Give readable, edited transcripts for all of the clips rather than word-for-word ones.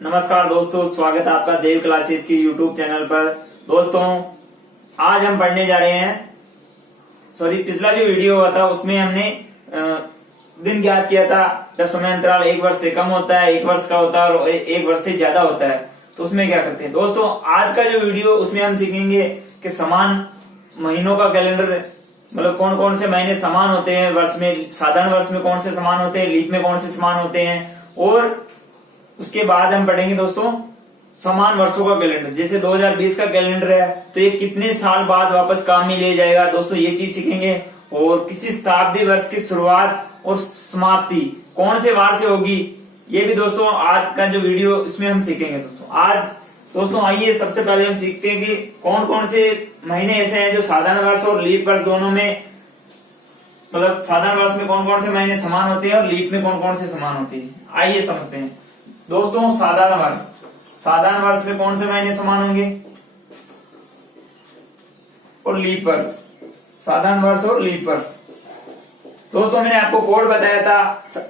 नमस्कार दोस्तों, स्वागत है आपका देव क्लासेस की यूट्यूब चैनल पर। दोस्तों आज हम पढ़ने जा रहे हैं, पिछला जो वीडियो हुआ था उसमें हमने दिन ज्ञात किया था जब समय अंतराल 1 वर्ष से कम होता है, 1 वर्ष का होता है और 1 वर्ष से ज्यादा होता है तो उसमें क्या करते हैं। दोस्तों आज का जो वीडियो उसमें हम सीखेंगे कि समान महीनों का कैलेंडर, मतलब कौन कौन से महीने समान होते हैं वर्ष में, साधारण वर्ष में कौन से समान होते हैं, लीप में कौन से समान होते हैं, और उसके बाद हम पढ़ेंगे दोस्तों समान वर्षों का कैलेंडर। जैसे 2020 का कैलेंडर है तो ये कितने साल बाद वापस काम में ले जाएगा, दोस्तों ये चीज सीखेंगे। और किसी शताब्दी वर्ष की शुरुआत और समाप्ति कौन से वार से होगी, ये भी दोस्तों आज का जो वीडियो इसमें हम सीखेंगे। दोस्तों आइए सबसे पहले हम सीखते हैं कि कौन कौन से महीने ऐसे हैं जो साधारण वर्ष और लीप वर्ष दोनों में, मतलब साधारण वर्ष में कौन कौन से महीने समान होते हैं और लीप में कौन कौन से समान होते हैं। आइए समझते हैं। दोस्तों साधारण वर्ष में कौन से महीने समान होंगे और लीप वर्ष, साधारण वर्ष और लीप वर्ष। दोस्तों मैंने आपको कोड बताया था,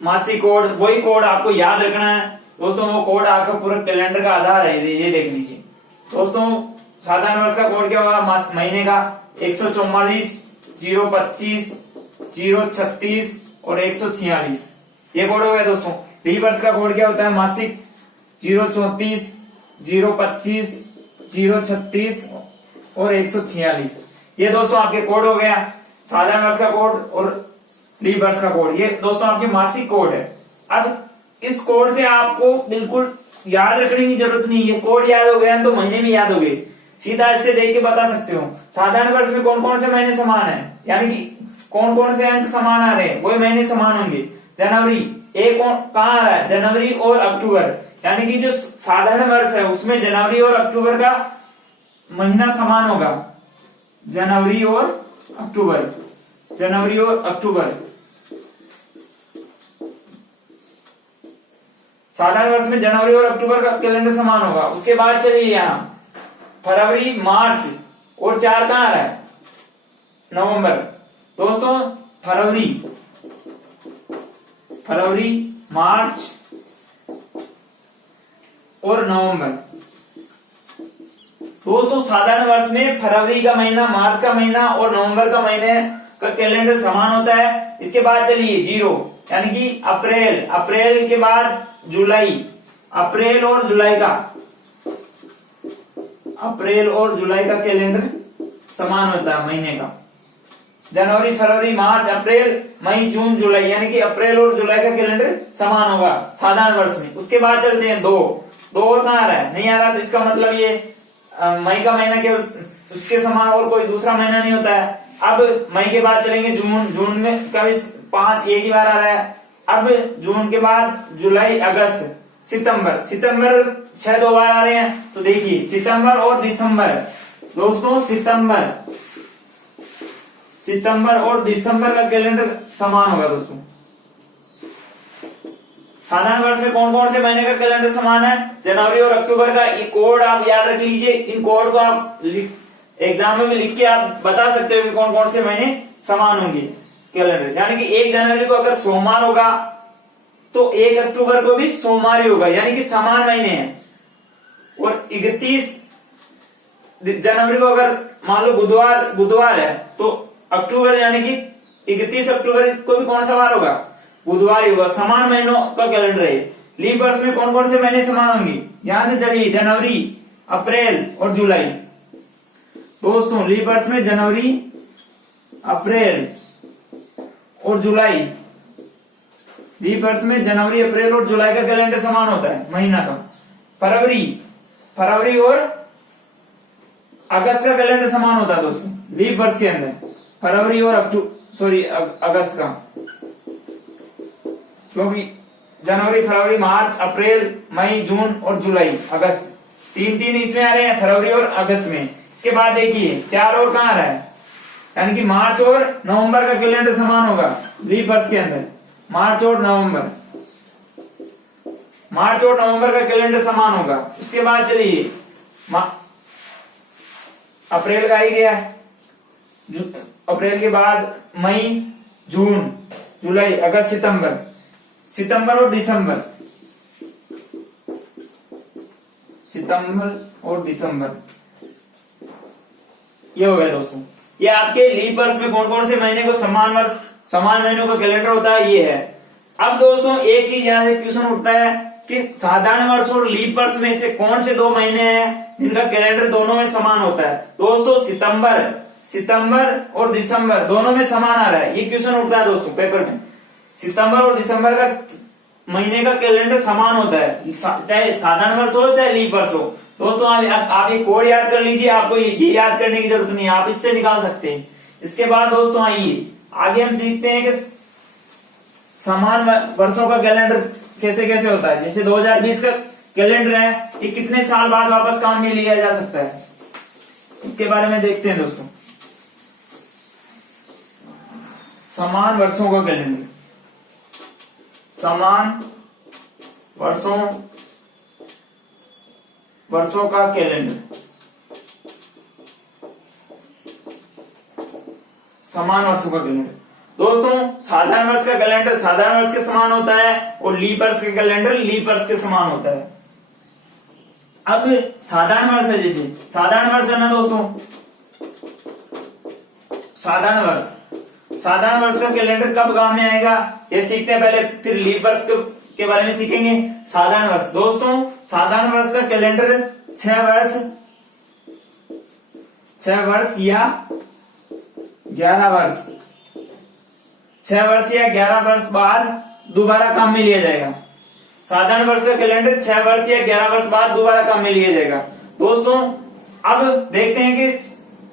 मासिक कोड, वही कोड आपको याद रखना है। दोस्तों वो कोड आपका पूरा कैलेंडर का आधार है, ये देख लीजिए। दोस्तों साधारण वर्ष का कोड क्या होगा महीने का, 144, 025, 036 और 146, ये कोड हो गया। दोस्तों लीप वर्ष का कोड क्या होता है, मासिक 034, 025, 036 और 146, ये दोस्तों आपके कोड हो गया साधारण वर्ष का कोड और लीप वर्ष का कोड। ये दोस्तों आपके मासिक कोड है। अब इस कोड से आपको बिल्कुल याद रखने की जरूरत नहीं है, कोड याद हो गया तो महीने में याद हो गए, सीधा इससे देख के बता सकते हो साधारण वर्ष में कौन कौन से महीने समान है, यानी कि कौन कौन से अंक समान आ रहे हैं, वही महीने समान होंगे। जनवरी एक कहाँ आ रहा है, जनवरी और अक्टूबर, यानी कि जो साधारण वर्ष है उसमें जनवरी और अक्टूबर का महीना समान होगा। जनवरी और अक्टूबर, जनवरी और अक्टूबर साधारण वर्ष में जनवरी और अक्टूबर का कैलेंडर समान होगा। उसके बाद चलिए यहाँ फरवरी, मार्च और 4 कहाँ आ रहा है, नवंबर। दोस्तों फरवरी, मार्च और नवंबर। दोस्तों साधारण वर्ष में फरवरी का महीना, मार्च का महीना और नवंबर का महीने का कैलेंडर समान होता है। इसके बाद चलिए 0, यानी कि अप्रैल के बाद जुलाई, अप्रैल और जुलाई का कैलेंडर समान होता है महीने का। जनवरी, फरवरी, मार्च, अप्रैल, मई, जून, जुलाई, यानी कि अप्रैल और जुलाई का कैलेंडर समान होगा साधारण वर्ष में। उसके बाद चलते हैं 2 और कहाँ आ रहा है, नहीं आ रहा, तो इसका मतलब ये मई का महीना केवल उसके समान और कोई दूसरा महीना नहीं होता है। अब मई के बाद चलेंगे जून में का भी 5 एक ही बार आ रहा है। अब जून के बाद जुलाई, अगस्त, सितंबर 6 2 बार आ रहे हैं। तो देखिए सितंबर और दिसंबर, दोस्तों सितंबर और दिसंबर का कैलेंडर समान होगा। दोस्तों साधारण वर्ष में कौन कौन से महीने का कैलेंडर समान है, जनवरी और अक्टूबर का। ये कोड आप याद रख लीजिए, इन कोड को आप एग्जाम में भी लिख के आप बता सकते हो कि कौन कौन से महीने समान होंगे कैलेंडर। यानी कि 1 जनवरी को अगर सोमवार होगा तो 1 अक्टूबर को भी सोमवार ही होगा, यानी कि समान महीने हैं। और 31 जनवरी को अगर मान लो बुधवार है तो अक्टूबर, यानी कि 31 अक्टूबर को भी कौन सा वार होगा, बुधवार ही होगा। समान महीनों का कैलेंडर है। लीप वर्ष में कौन कौन से महीने समान होंगे, यहां से चलिए जनवरी, अप्रैल और जुलाई। दोस्तों लीप वर्ष में जनवरी, अप्रैल और जुलाई, लीप वर्ष में जनवरी, अप्रैल और जुलाई का कैलेंडर समान होता है महीना का। फरवरी और अगस्त का कैलेंडर समान होता है दोस्तों लीप वर्ष के अंदर, फरवरी और अगस्त का, क्योंकि जनवरी, फरवरी, मार्च, अप्रैल, मई, जून और जुलाई, अगस्त, 3 इसमें आ रहे हैं फरवरी और अगस्त में। इसके बाद देखिए 4 और कहाँ आ रहा है, यानी कि मार्च और नवंबर का कैलेंडर समान होगा लीप वर्ष के अंदर। मार्च और नवंबर का कैलेंडर समान होगा। उसके बाद चलिए अप्रैल का ही गया, अप्रैल के बाद मई, जून, जुलाई, अगस्त, सितंबर और दिसंबर। सितंबर और दिसंबर, ये हो गया दोस्तों। ये आपके लीप वर्ष में कौन कौन से महीने को समान महीनों का कैलेंडर होता है, ये है। अब दोस्तों एक चीज यहाँ से क्वेश्चन उठता है कि साधारण वर्ष और लीप वर्ष में से कौन से 2 महीने हैं जिनका कैलेंडर दोनों में समान होता है। दोस्तों सितंबर और दिसंबर दोनों में समान आ रहा है, ये क्वेश्चन उठता है दोस्तों पेपर में। सितंबर और दिसंबर का महीने का कैलेंडर समान होता है, चाहे साधारण वर्ष हो चाहे लीप वर्ष हो। दोस्तों आप ये कोड याद कर लीजिए, आपको ये याद करने की जरूरत नहीं है, आप इससे निकाल सकते हैं। इसके बाद दोस्तों आइए आगे हम सीखते हैं कि समान वर्षों का कैलेंडर कैसे कैसे होता है। जैसे 2020 का कैलेंडर है, ये कितने साल बाद वापस काम में लिया जा सकता है, इसके बारे में देखते हैं दोस्तों। समान वर्षों का कैलेंडर, समान वर्षों का कैलेंडर, समान वर्षों का कैलेंडर। दोस्तों साधारण वर्ष का कैलेंडर साधारण वर्ष के समान होता है और लीप वर्ष का कैलेंडर लीप वर्ष के समान होता है। अब साधारण वर्ष है, जैसे साधारण वर्ष है ना दोस्तों, साधारण वर्ष का कैलेंडर कब काम में आएगा ये सीखते हैं पहले, फिर लीप वर्ष के बारे में सीखेंगे। साधारण वर्ष, दोस्तों साधारण वर्ष का कैलेंडर 6 वर्ष या 11 वर्ष, 6 वर्ष या 11 वर्ष बाद दोबारा काम में लिया जाएगा। साधारण वर्ष का कैलेंडर 6 वर्ष या 11 वर्ष बाद दोबारा काम में लिया जाएगा। दोस्तों अब देखते हैं कि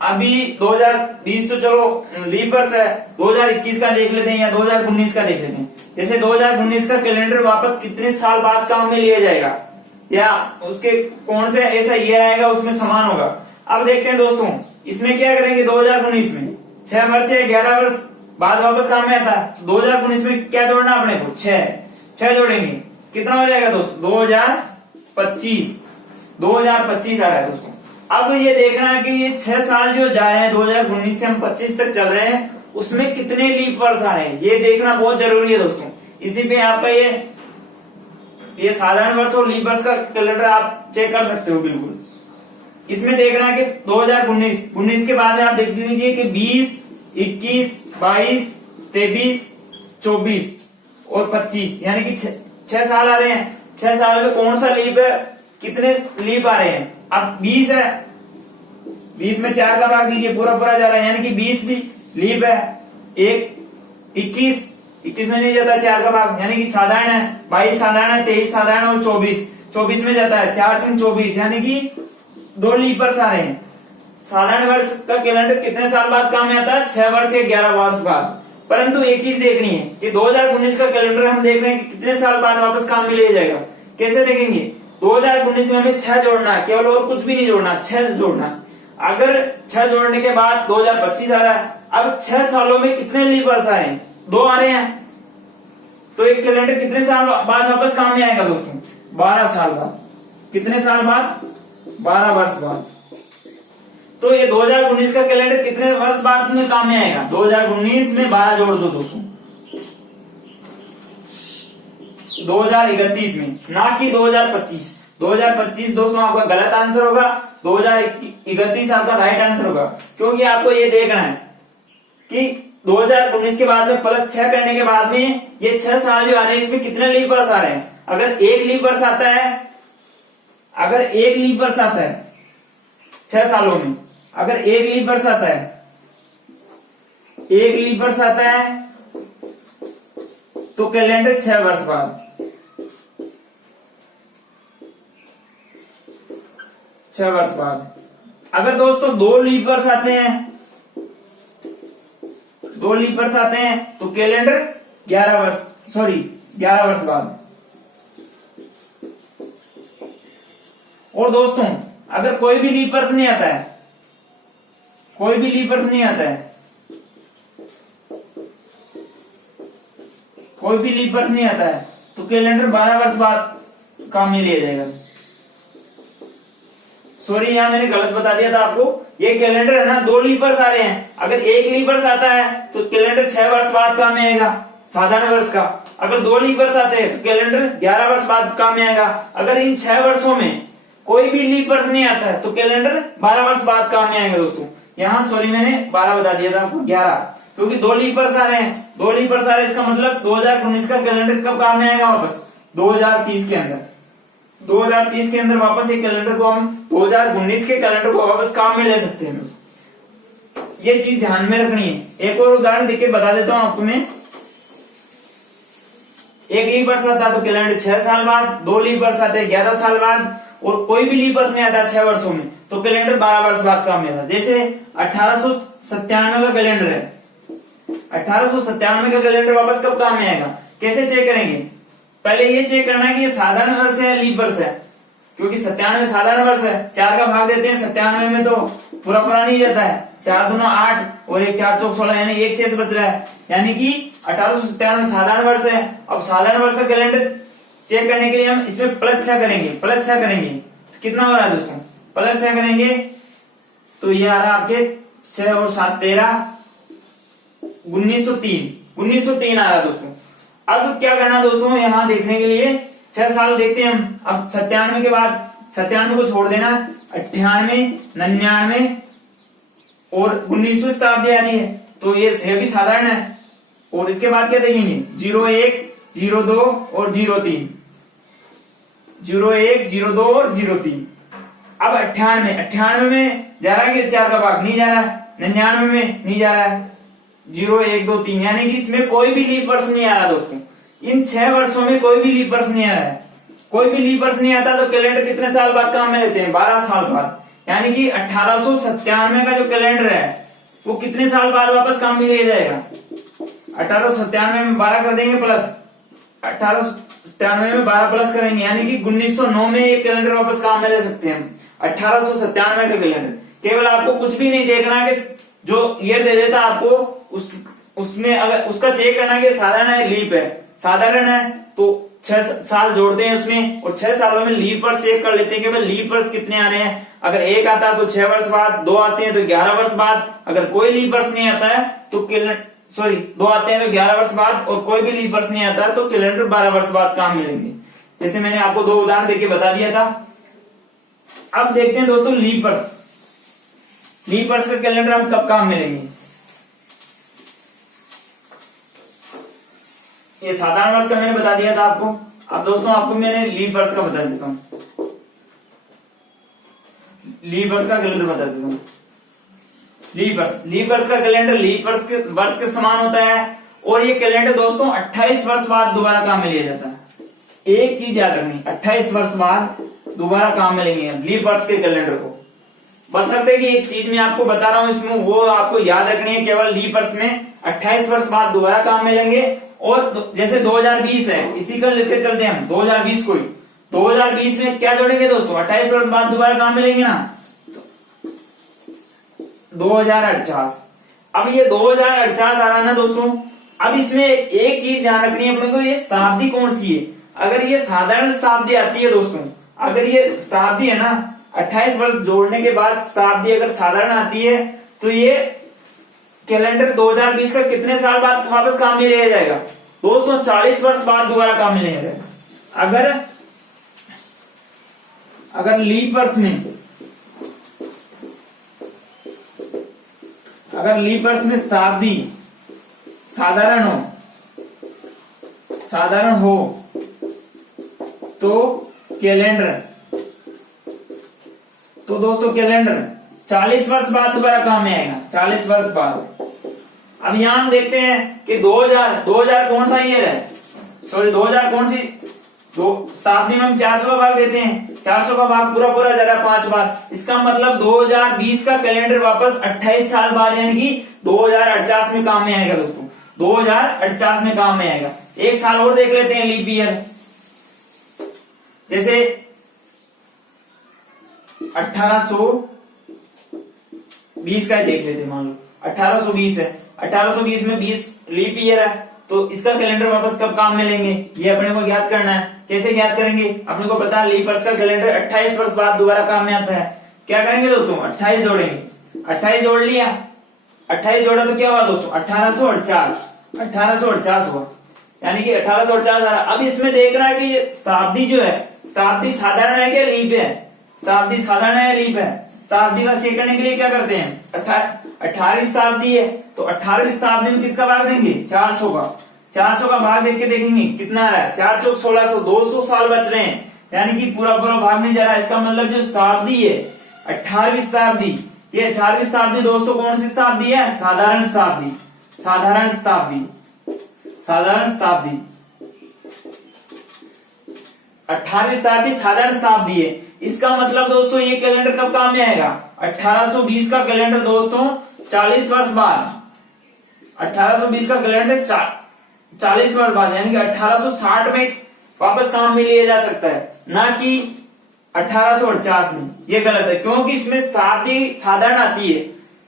अभी 2020 तो चलो लीप वर्ष है, 2021 का देख लेते हैं या 2019 का देख लेते हैं। जैसे 2019 का कैलेंडर वापस कितने साल बाद काम में लिया जाएगा या उसके कौन से ऐसा ईयर आएगा उसमें समान होगा। अब देखते हैं दोस्तों, इसमें क्या करेंगे, 2019 में 6 वर्ष या 11 वर्ष बाद वापस काम में आता है। 2019 में क्या जोड़ना अपने को, 6 जोड़ेंगे, कितना हो जाएगा दोस्तों, 2025 आ रहा है दोस्तों। अब ये देखना है कि ये 6 साल जो जा रहे हैं 2019 से हम 25 तक चल रहे हैं, उसमें कितने लीप वर्ष आ रहे हैं, ये देखना बहुत जरूरी है दोस्तों। इसी पे आपका ये साधारण वर्ष और लीप वर्ष का कैलेंडर आप चेक कर सकते हो बिल्कुल। इसमें देखना है कि 2019 के बाद में आप देख लीजिए कि 20, 21, 22, 23, 24 और 25 यानी कि 6 साल आ रहे हैं। 6 साल में कौन सा लीप है, कितने लीप आ रहे हैं। अब 20 है, 20 में 4 का भाग दीजिए, पूरा जा रहा है यानी कि 20 भी लीप है। 21 में नहीं जाता 4 का भाग यानी कि साधारण है। 22 साधारण है, 23 साधारण और 24 में जाता है 4 से 24 यानी कि 2 लीप वर्ष आ रहे हैं। साधारण वर्ष का कैलेंडर कितने साल बाद काम में आता है, 6 वर्ष या 11 वर्ष बाद। परंतु एक चीज देखनी है कि 2019 का कैलेंडर हम देख रहे हैं कि कितने साल बाद वापस काम में लिया जाएगा। कैसे देखेंगे, 2019 में हमें 6 जोड़ना है केवल, और कुछ भी नहीं जोड़ना, 6 जोड़ना। अगर 6 जोड़ने के बाद 2025 आ रहा है, अब 6 सालों में कितने लीप वर्ष आ रहे हैं, 2 आ रहे हैं। तो एक कैलेंडर कितने साल बाद वापस काम में आएगा दोस्तों, 12 साल बाद। कितने साल बाद, 12 वर्ष बाद। तो ये 2019 का कैलेंडर कितने वर्ष बाद में काम में आएगा, 2019 में 12 जोड़ दो दोस्तों, 2031 में, ना कि 2025। 2025 दोस्तों आपका गलत आंसर होगा, 2031 आपका राइट आंसर होगा। क्योंकि आपको ये देखना है कि 2019 के बाद में प्लस 6 करने के बाद में ये 6 साल जो आ रहे हैं इसमें कितने लीप वर्ष आ रहे हैं। अगर एक लीप वर्ष आता है 6 सालों में, अगर एक लीप वर्ष आता है तो कैलेंडर 6 वर्ष बाद, 6 वर्ष बाद। अगर दोस्तों 2 लीप वर्ष आते हैं तो कैलेंडर 11 वर्ष बाद। और दोस्तों अगर कोई भी लीप वर्ष नहीं आता है, तो कैलेंडर 12 वर्ष बाद काम में लिया जाएगा। सॉरी, यहां मैंने गलत बता दिया था आपको। ये कैलेंडर है ना, 2 लीप वर्ष आ रहे हैं। अगर एक लीप वर्ष आता है तो कैलेंडर 6 वर्ष बाद काम में आएगा साधारण वर्ष का। अगर 2 लीप वर्ष आते हैं तो कैलेंडर 11 वर्ष बाद काम में आएगा। अगर इन 6 वर्षों में कोई भी लीप वर्ष नहीं आता है तो कैलेंडर 12 वर्ष बाद काम में आएगा दोस्तों। यहाँ सॉरी मैंने 12 बता दिया था आपको, 11, क्योंकि 2 लीप वर्ष आ रहे हैं, 2 लीप वर्ष आ रहे हैं, इसका मतलब 2019 का कैलेंडर कब काम में आएगा वापस 2030 के अंदर। 2030 के अंदर वापस एक कैलेंडर को हम 2019 के कैलेंडर को वापस काम में ले सकते हैं। ये चीज ध्यान में रखनी है। एक और उदाहरण देके बता देता हूं आपको मैं। एक लीप वर्ष आता है तो कैलेंडर 6 साल बाद, 2 लीप वर्ष आते हैं 11 साल बाद, और कोई भी लीप वर्ष नहीं आता 6 वर्षों में तो कैलेंडर 12 वर्ष बाद काम में आता है। जैसे 1897 का कैलेंडर है, 1897 का कैलेंडर वापस कब काम में आएगा, कैसे चेक करेंगे? पहले ये चेक करना है कि ये साधारण वर्ष है लीप वर्ष है, क्योंकि 97 साधारण वर्ष है, 4 का भाग देते हैं 97 में तो पूरा पूरा नहीं जाता है, 4 दूना 8 और 1 4 चौक 16, यानी 1 शेष बच रहा है, यानी कि 1897 साधारण वर्ष है। अब साधारण वर्ष का कैलेंडर चेक करने के लिए हम इसमें प्लस 6 करेंगे, प्लस 6 करेंगे तो कितना हो रहा है दोस्तों, प्लस 6 करेंगे तो ये आ रहा है आपके 6 और 7 13, 1903 आ रहा है दोस्तों। अब क्या करना दोस्तों, यहाँ देखने के लिए 6 साल देखते हैं हम। अब 97 के बाद 97 को छोड़ देना, 98, 99 और 19वीं शताब्दी आ रही है तो ये भी साधारण है। और इसके बाद क्या देखेंगे, 01, 02 और 03, 01, 02 और 03। अब 98 में जा रहा है कि 4 का भाग नहीं जा रहा है, 99 में नहीं जा रहा है, 0 1 2 3, यानी कि इसमें कोई भी लीप वर्ष नहीं आ रहा दोस्तों। इन 6 वर्षों में कोई भी लीप वर्ष नहीं आ रहा है, कोई भी लीप वर्ष नहीं आता तो कैलेंडर कितने साल बाद काम में लेते हैं, 12 साल बाद। यानी कि 1897 का जो कैलेंडर है वो कितने साल बाद वापस काम में लिया जाएगा, 1897 में 12 कर देंगे प्लस, 1897 में 12 प्लस करेंगे, यानी कि 1909 में ये कैलेंडर वापस काम में ले सकते हैं हम। 1897 का कैलेंडर, केवल आपको कुछ भी नहीं देखना कि जो ईयर दे देता आपको उसमें अगर उसका चेक करना कि साधारण है लीप है, साधारण है तो 6 साल जोड़ते हैं उसमें और 6 सालों में लीप वर्ष चेक कर लेते हैं कि भाई लीप वर्ष कितने आ रहे हैं। अगर 1 आता है तो 6 वर्ष बाद, 2 आते हैं तो 11 वर्ष बाद, अगर कोई लीप वर्ष नहीं आता है तो 2 आते हैं तो 11 वर्ष बाद, और कोई भी लीप वर्ष नहीं आता है तो कैलेंडर 12 वर्ष बाद काम मिलेंगे। जैसे मैंने आपको 2 उदाहरण देके बता दिया था। अब देखते हैं दोस्तों लीप वर्ष, लीप वर्ष का कैलेंडर हम कब काम मिलेंगे। ये साधारण वर्ष का मैंने बता दिया था आपको। अब दोस्तों आपको मैंने लीप वर्ष का बता देता हूं, लीप वर्ष का कैलेंडर बता देता हूं। लीप वर्ष का कैलेंडर लीप वर्ष के समान होता है और ये कैलेंडर दोस्तों 28 वर्ष बाद दोबारा काम में लिया जाता है। एक चीज याद रखनी, 28 वर्ष बाद दोबारा काम में लेंगे लीप वर्ष के कैलेंडर को। बशर्ते कि एक चीज मैं आपको बता रहा हूं इसमें वो आपको याद रखनी है, केवल लीप वर्ष में 28 वर्ष बाद दोबारा काम में लेंगे। और जैसे 2020 है, इसी का लेकर चलते हैं हम 2020 को ही। 2020 में क्या जोड़ेंगे दोस्तों, 28 वर्ष बाद दोबारा काम मिलेंगे ना, 2048। अब ये 2048 आ रहा है ना दोस्तों। अब इसमें एक चीज ध्यान रखनी है अपने को, ये शताब्दी कौन सी है। अगर ये साधारण शताब्दी आती है दोस्तों, अगर ये शताब्दी है ना 28 वर्ष जोड़ने के बाद शताब्दी अगर साधारण आती है तो ये कैलेंडर 2020 का कितने साल बाद वापस काम में लिया जाएगा दोस्तों, 40 वर्ष बाद दोबारा काम में लिया जाएगा। अगर लीप वर्ष में शताब्दी साधारण हो तो कैलेंडर, तो दोस्तों कैलेंडर 40 वर्ष बाद दोबारा काम में आएगा, 40 वर्ष बाद। अब यहां हम देखते हैं कि 2000 कौन सा ईयर है, सॉरी 2000 कौन सी शताब्दी में हम 400 का भाग देते हैं, 400 का भाग पूरा पूरा जा रहा है 5 बार। इसका मतलब 2020 का कैलेंडर वापस 28 साल बाद यानी कि 2048 में काम में आएगा दोस्तों, 2048 में काम में आएगा। एक साल और देख लेते हैं लीप ईयर, जैसे 1820 का देख लेते हैं, मान लो 1820 है, 1820 में 20 लीप ईयर है तो इसका कैलेंडर वापस कब काम में लेंगे ये अपने को ज्ञात करना है। कैसे ज्ञात करेंगे, अपने को पता है लीप वर्ष का कैलेंडर 28 वर्ष बाद दोबारा काम में आता है। क्या करेंगे दोस्तों, 28 जोड़ेंगे, 28 जोड़ लिया, 28 जोड़ा तो क्या हुआ दोस्तों 1848 हुआ, यानी कि 1848 आ रहा। अब इसमें देखना है कि शताब्दी जो है, शताब्दी साधारण है क्या लीप है, शताब्दी साधारण है या लीप है? शताब्दी का चेक करने के लिए क्या करते हैं? 18वीं शताब्दी है तो 18वीं शताब्दी में किसका भाग देंगे? 400 का। 400 का भाग देख के देखेंगे कितना है, 4 चौक 1600, 200 साल बच रहे हैं, यानी कि पूरा पूरा भाग नहीं जा रहा। इसका मतलब जो शताब्दी है 18वीं शताब्दी, ये 18वीं शताब्दी दोस्तों कौन सी शताब्दी है? साधारण शताब्दी। साधारण शताब्दी, साधारण शताब्दी, 18वीं शताब्दी साधारण शताब्दी है। इसका मतलब दोस्तों ये कैलेंडर कब काम में आएगा? 1820 का कैलेंडर दोस्तों 40 वर्ष बाद, 1820 का कैलेंडर 40 वर्ष बाद, यानी कि 1860 में वापस काम में लिया जा सकता है, ना कि 1849 में। ये गलत है क्योंकि इसमें शताब्दी साधारण आती है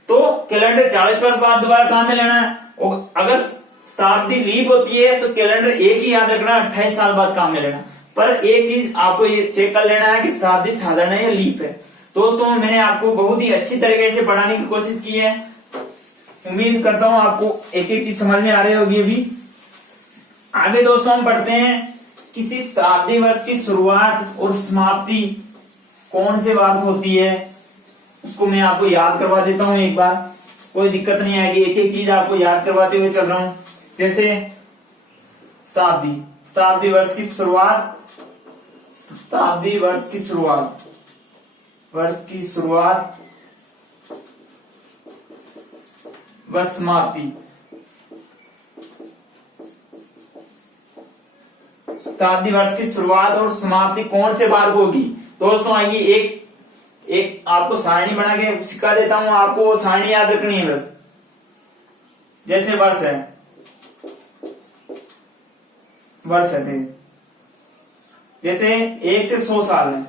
तो कैलेंडर 40 वर्ष बाद दोबारा काम में लेना है, और अगर शताब्दी लीप होती है तो कैलेंडर एक ही याद रखना, 28 साल बाद काम में लेना। पर एक चीज आपको ये चेक कर लेना है कि शताब्दी साधारण है या लीप है। दोस्तों मैंने आपको बहुत ही अच्छी तरीके से पढ़ाने की कोशिश की है, उम्मीद करता हूं आपको एक एक चीज समझ में आ रही होगी। अभी आगे दोस्तों हम पढ़ते हैं किसी शताब्दी वर्ष की शुरुआत और समाप्ति कौन से वार होती है, उसको मैं आपको याद करवा देता हूं एक बार, कोई दिक्कत नहीं आएगी, एक एक चीज आपको याद करवाते हुए चल रहा हूं। जैसे शताब्दी, शताब्दी वर्ष की शुरुआत, शताब्दी वर्ष की शुरुआत, वर्ष की शुरुआत व समाप्ति। शताब्दी वर्ष की शुरुआत और समाप्ति कौन से वार को होगी? दोस्तों आइए एक आपको सारणी बना के सिखा देता हूं, आपको वो सारणी याद रखनी है बस। जैसे वर्ष है, वर्ष है, जैसे 1 से 100 साल है,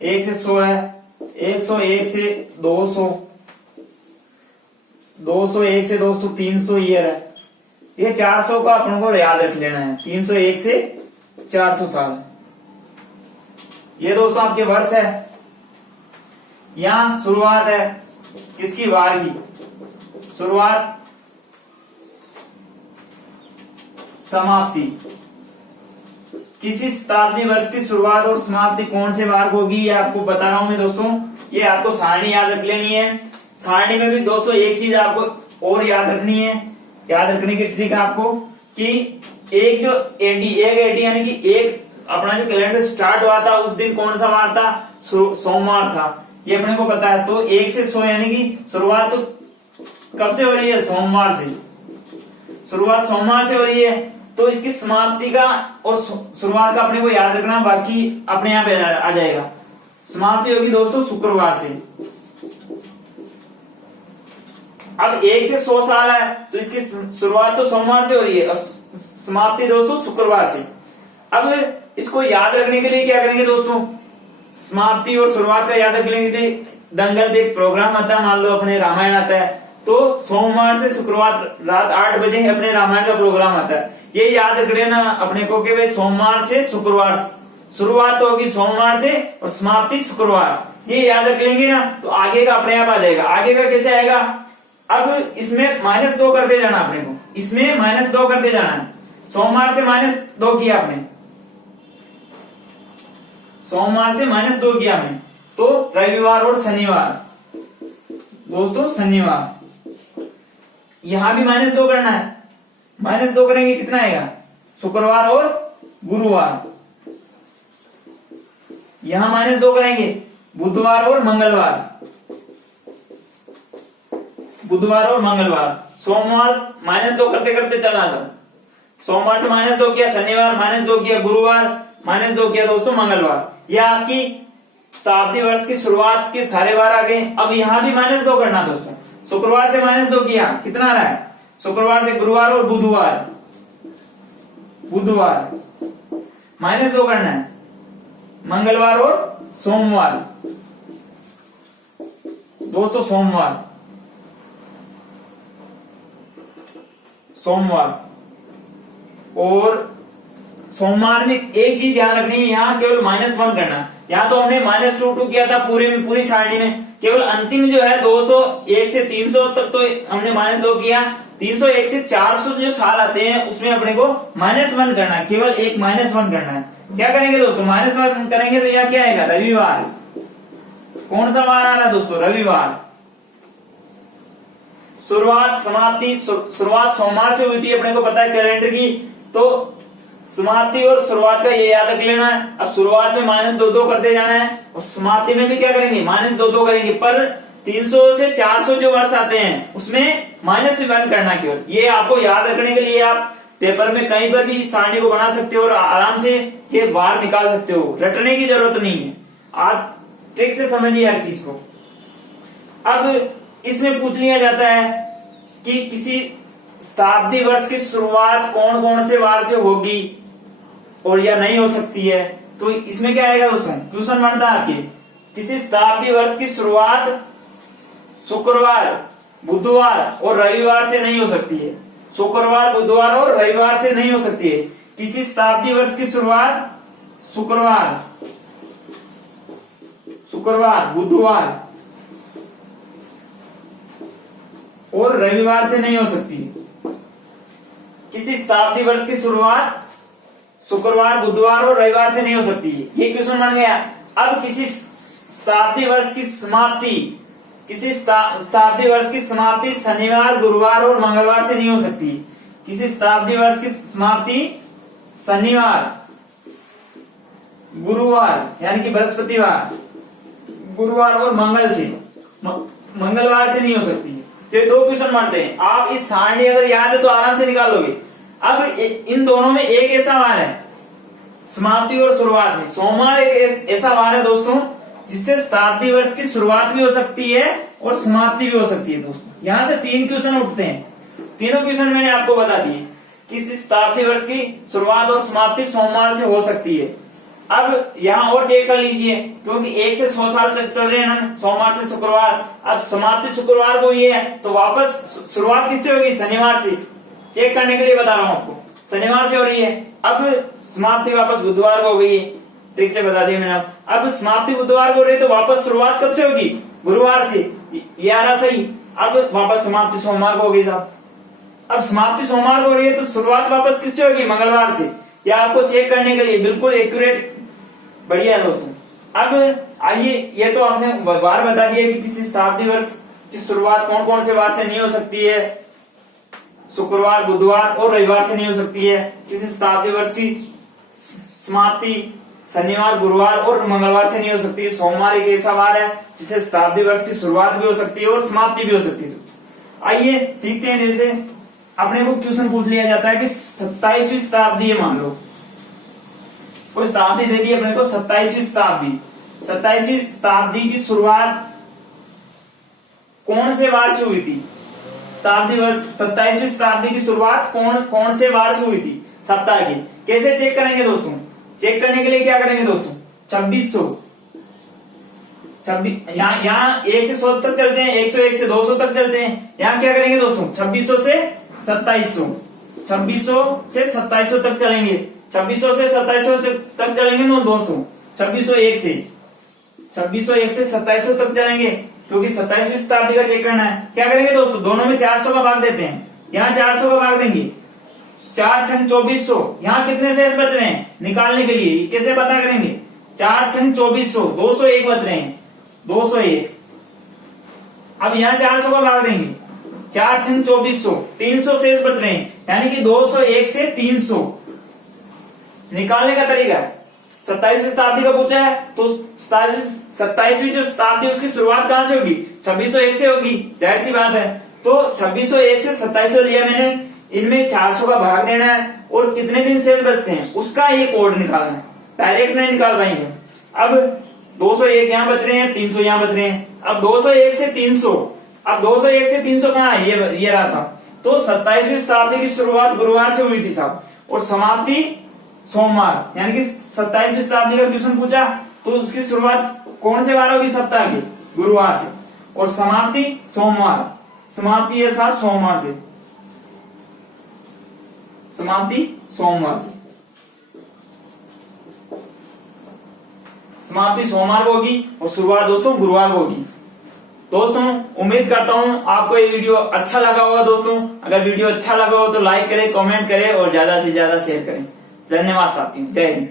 1 से 100 है, 101 से 200, 201 से दोस्तों 300 ईयर है। ये 400 का अपन को याद रख लेना है, 301 से 400 साल। ये दोस्तों आपके वर्ष है। यहां शुरुआत है किसकी? वार की। शुरुआत, समाप्ति, किसी शताब्दी वर्ष की शुरुआत और समाप्ति कौन से वार को होगी ये आपको बता रहा हूं मैं दोस्तों। ये आपको सारणी याद रख लेनी है। सारणी में भी दोस्तों एक चीज आपको और याद रखनी है, याद रखने की ट्रिक आपको कि एक जो एडी यानी कि एक अपना जो कैलेंडर स्टार्ट हुआ था उस दिन कौन सा वार था? सोमवार था, ये अपने को पता है। तो 1 से 100 यानी कि शुरुआत तो कब से हो रही है? सोमवार से। शुरुआत सोमवार से हो रही है तो इसकी समाप्ति का और शुरुआत का अपने को याद रखना, बाकी अपने आप आ जाएगा। समाप्ति होगी दोस्तों शुक्रवार से। अब 1 से 100 साल है तो इसकी शुरुआत तो सोमवार से हो रही है और समाप्ति दोस्तों शुक्रवार से। अब इसको याद रखने के लिए क्या करेंगे दोस्तों? समाप्ति और शुरुआत का याद रखने के लिए दंगल पे एक प्रोग्राम आता है, मान लो अपने रामायण आता है, तो सोमवार से शुक्रवार रात 8 बजे अपने रामायण का प्रोग्राम आता है। ये याद रख लेना अपने को कि भाई सोमवार से शुक्रवार, शुरुआत तो होगी सोमवार से और समाप्ति शुक्रवार। ये याद रख लेंगे ना तो आगे का अपने आप आ जाएगा। आगे का कैसे आएगा? अब इसमें -2 करते जाना अपने को, इसमें -2 करते जाना है। सोमवार से -2 किया आपने, सोमवार से -2 किया हमने, तो रविवार और शनिवार दोस्तों, शनिवार यहां भी -2 करना है। -2 करेंगे कितना आएगा? शुक्रवार और गुरुवार। यहां -2 करेंगे बुधवार और मंगलवार, बुधवार और मंगलवार। सोमवार -2 करते करते चलना सब। सोमवार से -2 किया, शनिवार -2 किया, गुरुवार -2 किया दोस्तों, मंगलवार। यह आपकी शताब्दी वर्ष की शुरुआत के सारे वार आ गए। अब यहां भी -2 करना दोस्तों। शुक्रवार से -2 किया, कितना रहा है? शुक्रवार से गुरुवार और बुधवार, बुधवार -2 करना है। मंगलवार और सोमवार दोस्तों, सोमवार, सोमवार। और सोमवार में एक चीज ध्यान रखनी है, यहाँ केवल -1 करना। यहाँ तो हमने -2 किया था पूरे में, पूरी सारणी में। केवल अंतिम जो है 201 से 300 तक तो हमने -2 किया। 301 से 400 जो साल आते हैं उसमें अपने को -1 करना है, केवल एक -1 करना है। क्या करेंगे दोस्तों? -1 करेंगे तो यहाँ क्या आएगा? रविवार। कौन सा वार आ रहा है दोस्तों? रविवार। शुरुआत समाप्ति, शुरुआत सोमवार से हुई थी, अपने को पता है कैलेंडर की, तो समाप्ति और शुरुआत का ये याद रख लेना है। अब शुरुआत में -2 करते जाना है और समाप्ति में भी क्या करेंगे? -2 करेंगे। पर 300 से 400 जो वर्ष आते हैं उसमें -1 करना केवल। ये आपको याद रखने के लिए आप पेपर में कहीं पर भी इस सारणी को बना सकते हो और आराम से ये बाहर निकाल सकते हो, रटने की जरूरत नहीं है। आप ट्रिक से समझिए हर चीज को। अब इसमें पूछ लिया जाता है कि किसी शताब्दी वर्ष की शुरुआत कौन कौन से वार से होगी और या नहीं हो सकती है, तो इसमें क्या आएगा दोस्तों? क्वेश्चन बनता है आपके, किसी शताब्दी वर्ष की शुरुआत शुक्रवार, बुधवार और रविवार से नहीं हो सकती है। शुक्रवार, बुधवार और रविवार से नहीं हो सकती है। किसी शताब्दी वर्ष की शुरुआत शुक्रवार, बुधवार और रविवार से नहीं हो सकती है। किसी शताब्दी वर्ष की शुरुआत शुक्रवार, बुधवार और रविवार से नहीं हो सकती है। ये क्वेश्चन बन गया। अब किसी शताब्दी वर्ष की समाप्ति शनिवार, गुरुवार और मंगलवार से नहीं हो सकती। किसी शताब्दी वर्ष की समाप्ति शनिवार, गुरुवार यानी कि बृहस्पतिवार, गुरुवार और मंगलवार से नहीं हो सकती। तो 2 क्वेश्चन बनते हैं। आप इस सारणी अगर याद है तो आराम से निकाल लोगे। अब इन दोनों में एक ऐसा वार है समाप्ति और शुरुआत में, सोमवार एक ऐसा वार है दोस्तों जिससे शताब्दी वर्ष की शुरुआत भी हो सकती है और समाप्ति भी हो सकती है दोस्तों। यहां से 3 क्वेश्चन उठते हैं। तीनों क्वेश्चन मैंने आपको बता दिए। किसी शताब्दी वर्ष की शुरुआत और समाप्ति सोमवार से हो सकती है। अब यहाँ और चेक कर लीजिए, क्योंकि 1 से 100 साल तक चल रहे हैं ना, सोमवार से शुक्रवार। अब समाप्ति शुक्रवार को ये है तो वापस शुरुआत किससे होगी? शनिवार से। चेक करने के लिए बता रहा हूं आपको, शनिवार से हो रही है। अब समाप्ति वापस बुधवार को हो गई है, ट्रिक से बता दिया मैंने। अब समाप्ति बुधवार को हो रही है तो वापस शुरुआत कब से होगी? गुरुवार से। ये आ रहा सही। अब वापस समाप्ति सोमवार को होगी साहब। अब समाप्ति सोमवार को हो रही है तो शुरुआत वापस किससे होगी? मंगलवार से। या आपको चेक करने के लिए बिल्कुल एक्यूरेट, बढ़िया है दोस्तों। अब आइए, ये तो आपने वार बता दिया कि किसी शताब्दी वर्ष की शुरुआत कौन कौन से वार से नहीं हो सकती है। शुक्रवार, बुधवार और रविवार से नहीं हो सकती है। किसी शताब्दी वर्ष की समाप्ति शनिवार, गुरुवार और मंगलवार से नहीं हो सकती है। सोमवार एक ऐसा वार है जिसे शताब्दी वर्ष की शुरुआत भी हो सकती है और समाप्ति भी हो सकती है। आइए सीखते हैं। जैसे अपने को क्वेश्चन पूछ लिया जाता है कि 27वीं शताब्दी है, मान लो कोई शताब्दी दे दी अपने को, 27वीं शताब्दी। 27वीं शताब्दी की शुरुआत कौन से वार से हुई थी? 27वीं शताब्दी की शुरुआत कौन से वार से हुई थी? सप्ताह की। कैसे चेक करेंगे दोस्तों? चेक करने के लिए क्या करेंगे दोस्तों? 2600, यहाँ 1 से 100 तक चलते हैं, 101 से 200 तक चलते हैं। यहाँ क्या करेंगे दोस्तों? 2600 से 2700, 2600 से 2700 तक चलेंगे। 2600 से 2700 तक चलेंगे ना दोस्तों। 2601 से 2700 तक चलेंगे, क्योंकि 27वीं शताब्दी का चेक करना है। क्या करेंगे दोस्तों? दोनों में 400 का भाग देते हैं। यहाँ 400 का भाग देंगे, 4 छंग 2400। यहाँ कितने शेष बच रहे हैं निकालने के लिए? कैसे पता करेंगे? 4 छंग 2400, 201 बच रहे हैं, 201। अब यहाँ 400 का भाग देंगे, 4 छंग 2400, 300 शेष बच रहे हैं, यानी कि 201 से 300 निकालने का तरीका। 27वीं शताब्दी का पूछा है तो 27वीं जो शताब्दी उसकी शुरुआत कहां से होगी? 2601 से होगी, जाहिर सी बात है। तो 2601 से 2700 लिया मैंने, इनमें 400 का भाग देना है और कितने दिन शेष बचते हैं उसका ये कोड निकालना है। डायरेक्ट नहीं निकाल पाएंगे। अब 201 यहाँ बच रहे हैं, 300 यहाँ बच रहे हैं। अब 201 से 300, अब 201 से 300 कहाँ है? ये रहा साहब। तो 27वीं शताब्दी की शुरुआत गुरुवार से हुई थी साहब और समाप्ति सोमवार, यानी कि 27वीं शताब्दी का क्वेश्चन पूछा तो उसकी शुरुआत कौन से वार होगी? सप्ताह की, गुरुवार से, और समाप्ति सोमवार। समाप्ति है साहब सोमवार से, समाप्ति सोमवार से, समाप्ति सोमवार को होगी और शुरुआत दोस्तों गुरुवार को होगी। दोस्तों उम्मीद करता हूं आपको ये वीडियो अच्छा लगा होगा। दोस्तों अगर वीडियो अच्छा लगा हो तो लाइक करें, कमेंट करें और ज्यादा से ज्यादा शेयर करें। धन्यवाद साथियों, जय हिंद।